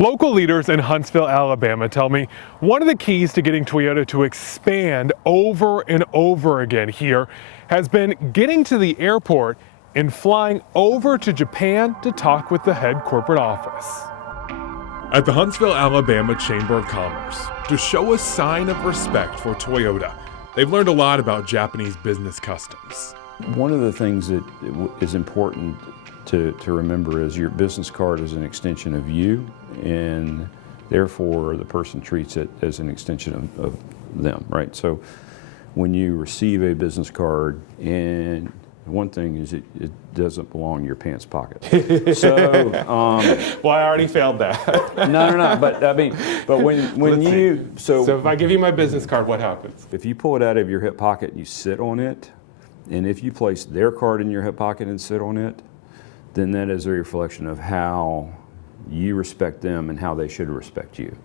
Local leaders in Huntsville, Alabama tell me one of the keys to getting Toyota to expand over and over again here has been getting to the airport and flying over to Japan to talk with the head corporate office. At the Huntsville, Alabama Chamber of Commerce, to show a sign of respect for Toyota, they've learned a lot about Japanese business customs. One of the things that is important to remember is your business card is an extension of you, and therefore the person treats it as an extension of them, right? So when you receive a business card, and one thing is it doesn't belong in your pants pocket. So, well, I already failed that. No. But I mean, but when you so if I give you my business card, what happens? If you pull it out of your hip pocket and you sit on it, and if you place their card in your hip pocket and sit on it, then that is a reflection of how you respect them and how they should respect you.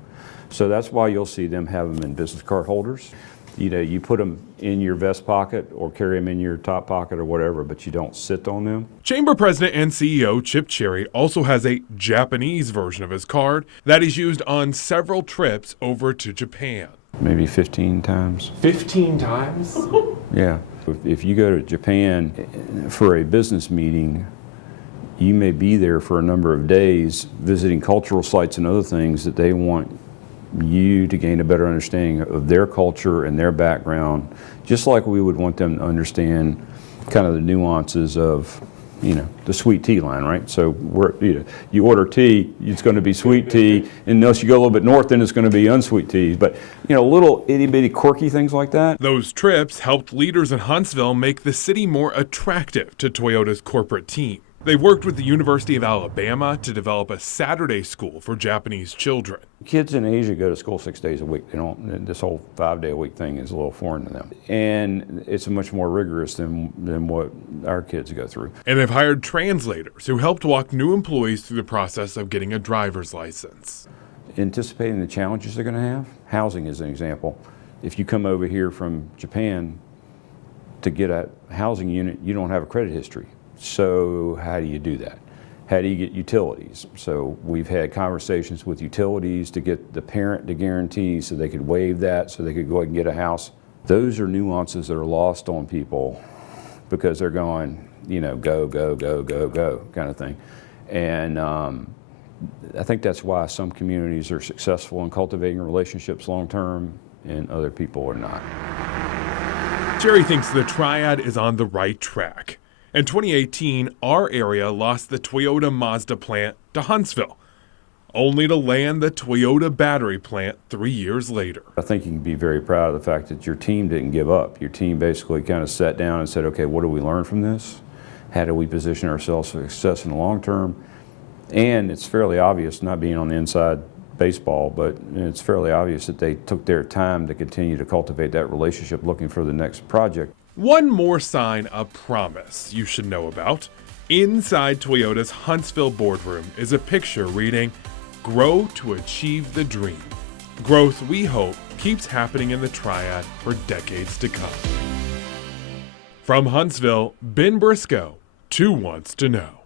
So that's why you'll see them have them in business card holders. You know, you put them in your vest pocket or carry them in your top pocket or whatever, but you don't sit on them. Chamber President and CEO Chip Cherry also has a Japanese version of his card that is used on several trips over to Japan. Maybe 15 times. 15 times? Yeah. If you go to Japan for a business meeting, you may be there for a number of days visiting cultural sites and other things that they want you to gain a better understanding of their culture and their background, just like we would want them to understand kind of the nuances of, you know, the sweet tea line, right? So you order tea, it's going to be sweet tea, and unless you go a little bit north, then it's going to be unsweet teas. But, you know, little itty-bitty quirky things like that. Those trips helped leaders in Huntsville make the city more attractive to Toyota's corporate team. They worked with the University of Alabama to develop a Saturday school for Japanese children. Kids in Asia go to school 6 days a week. They don't. This whole 5-day-a-week thing is a little foreign to them, and it's much more rigorous than what our kids go through. And they've hired translators who helped walk new employees through the process of getting a driver's license. Anticipating the challenges they're going to have. Housing is an example. If you come over here from Japan to get a housing unit, you don't have a credit history. So how do you do that? How do you get utilities? So we've had conversations with utilities to get the parent to guarantee so they could waive that so they could go ahead and get a house. Those are nuances that are lost on people because they're going, you know, go kind of thing. And I think that's why some communities are successful in cultivating relationships long term and other people are not. Jerry thinks the triad is on the right track. In 2018, our area lost the Toyota Mazda plant to Huntsville, only to land the Toyota battery plant 3 years later. I think you can be very proud of the fact that your team didn't give up. Your team basically kind of sat down and said, okay, what do we learn from this? How do we position ourselves for success in the long term? And it's fairly obvious, not being on the inside baseball, but it's fairly obvious that they took their time to continue to cultivate that relationship looking for the next project. One more sign of promise you should know about. Inside Toyota's Huntsville boardroom is a picture reading, "Grow to achieve the dream." Growth, we hope, keeps happening in the triad for decades to come. From Huntsville, Ben Briscoe, 2 Wants to Know.